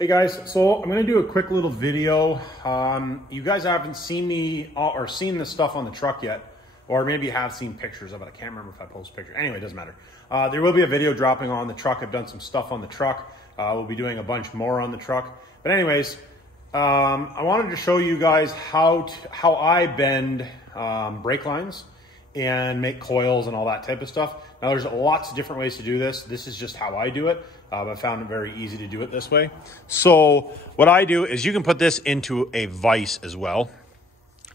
Hey guys, so I'm gonna do a quick little video. You guys haven't seen me or seen this stuff on the truck yet, or maybe you have seen pictures of it. I can't remember if I post pictures. Anyway, it doesn't matter. There will be a video dropping on the truck. I've done some stuff on the truck. We'll be doing a bunch more on the truck. But anyways, I wanted to show you guys how I bend brake lines and make coils and all that type of stuff. Now there's lots of different ways to do this. This is just how I do it. I found it very easy to do it this way. So what I do is you can put this into a vise as well.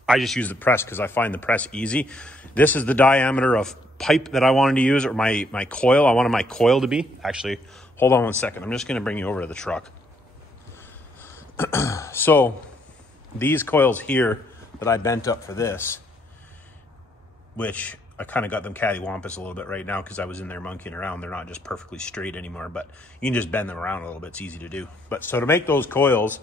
I just use the press because I find the press easy. This is the diameter of pipe that I wanted to use, or my coil. I wanted my coil to be. Actually, hold on one second. I'm just going to bring you over to the truck. So these coils here that I bent up for this, which I kind of got them cattywampus a little bit right now because I was in there monkeying around. They're not just perfectly straight anymore, but you can just bend them around a little bit. It's easy to do. But so to make those coils,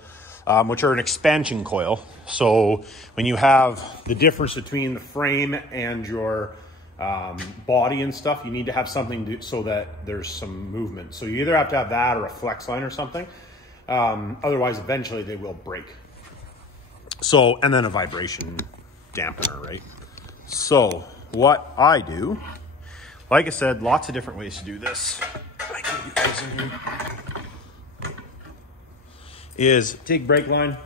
which are an expansion coil, so when you have the difference between the frame and your body and stuff, you need to have something so that there's some movement. So you either have to have that or a flex line or something. Otherwise, eventually they will break. So, and then a vibration dampener, right? So what I do, like I said, lots of different ways to do this. I can get you guys in here. Is take brake line.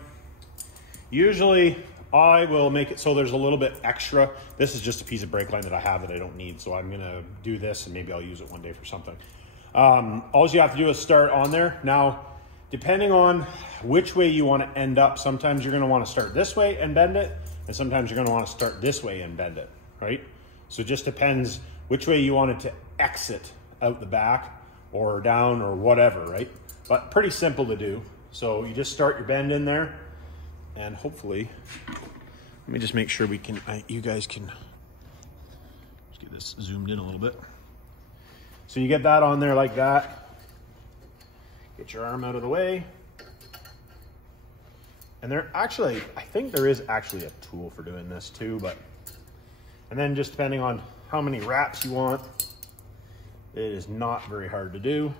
Usually I will make it so there's a little bit extra. This is just a piece of brake line that I have that I don't need. So I'm gonna do this and maybe I'll use it one day for something. All you have to do is start on there. Now, depending on which way you want to end up, sometimes you're gonna want to start this way and bend it. And sometimes you're gonna want to start this way and bend it, right? So it just depends which way you want it to exit out the back or down or whatever, right? But pretty simple to do. So you just start your bend in there and hopefully, let me just make sure we can, you guys can, let's get this zoomed in a little bit. So you get that on there like that. Get your arm out of the way. And there actually, I think there is actually a tool for doing this too, but, and then just depending on how many wraps you want, it is not very hard to do.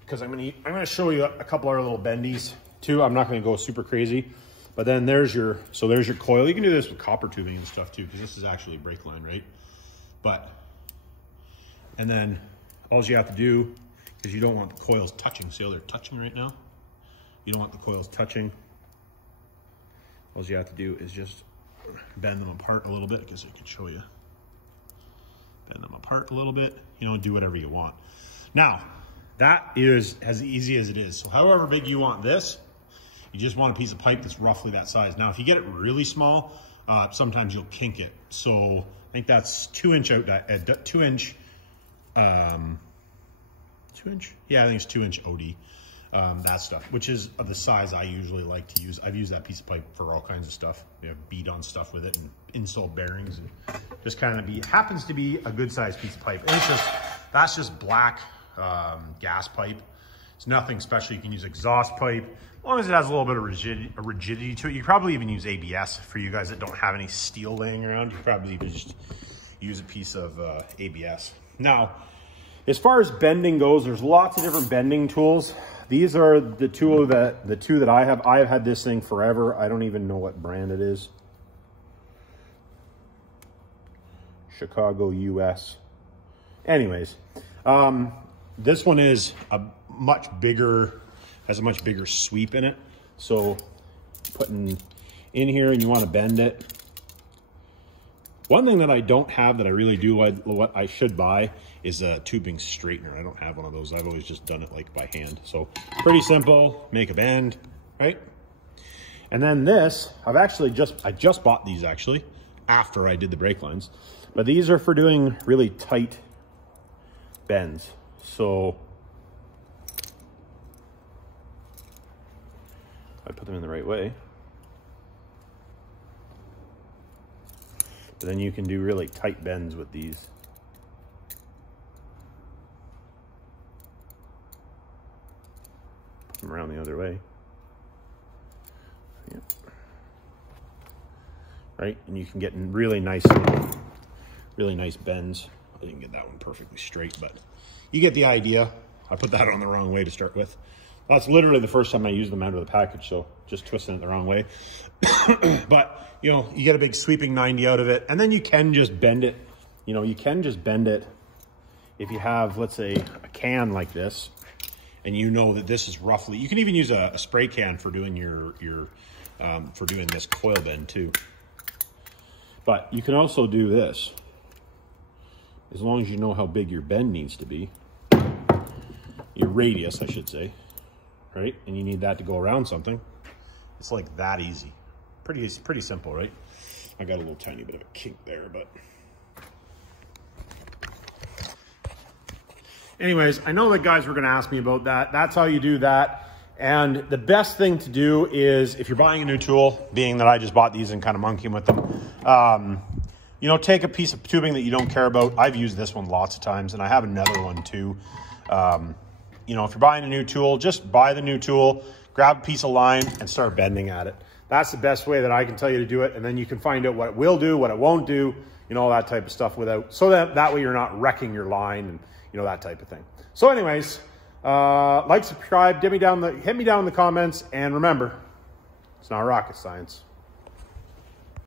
Because I'm gonna show you a couple other little bendies too. I'm not gonna go super crazy, but then there's your coil. You can do this with copper tubing and stuff too, because this is actually a brake line, right? But, and then all you have to do, because you don't want the coils touching. See how they're touching right now? You don't want the coils touching. All you have to do is just bend them apart a little bit. I guess I can show you. Bend them apart a little bit. You know, do whatever you want. Now, that is as easy as it is. So however big you want this, you just want a piece of pipe that's roughly that size. Now, if you get it really small, sometimes you'll kink it. So I think that's 2 inch out, 2 inch, 2 inch? Yeah, I think it's 2 inch OD. That stuff, which is the size I usually like to use. I've used that piece of pipe for all kinds of stuff. You have bead on stuff with it and insole bearings, and just kind of happens to be a good sized piece of pipe. And that's just black gas pipe. It's nothing special. You can use exhaust pipe as long as it has a little bit of rigidity to it. You probably even use ABS for you guys that don't have any steel laying around. You probably even just use a piece of ABS. Now, as far as bending goes, there's lots of different bending tools. These are the two that I have. I have had this thing forever. I don't even know what brand it is. Chicago, US. Anyways, this one is a much bigger, has a much bigger sweep in it. So putting in here and you want to bend it. One thing that I don't have that I really do, what I should buy, is a tubing straightener. I don't have one of those. I've always just done it like by hand. So pretty simple, make a bend, right? And then this, I just bought these actually after I did the brake lines, but these are for doing really tight bends. So I put them in the right way. But then you can do really tight bends with these. Put them around the other way. Yep. Right, and you can get really nice bends. I didn't get that one perfectly straight, but you get the idea. I put that on the wrong way to start with. That's literally the first time I used them out of the package, so just twisting it the wrong way. But, you know, you get a big sweeping 90 out of it, and then you can just bend it. You know, you can just bend it if you have, let's say, a can like this, and you know that this is roughly, you can even use a spray can for doing for doing this coil bend too. But you can also do this, as long as you know how big your bend needs to be, your radius, I should say, right? And you need that to go around something. It's like that easy. Pretty simple, right? I got a little tiny bit of a kink there, but anyways, I know that guys were gonna ask me about that. That's how you do that. And the best thing to do is, if you're buying a new tool, being that I just bought these and kind of monkeying with them, you know, take a piece of tubing that you don't care about. I've used this one lots of times, and I have another one too. You know, if you're buying a new tool, just buy the new tool, grab a piece of line, and start bending at it. That's the best way that I can tell you to do it, and then you can find out what it will do, what it won't do, you know, all that type of stuff without, so that way you're not wrecking your line and, you know, that type of thing. So anyways, like, subscribe, hit me down in the comments, and remember, it's not rocket science.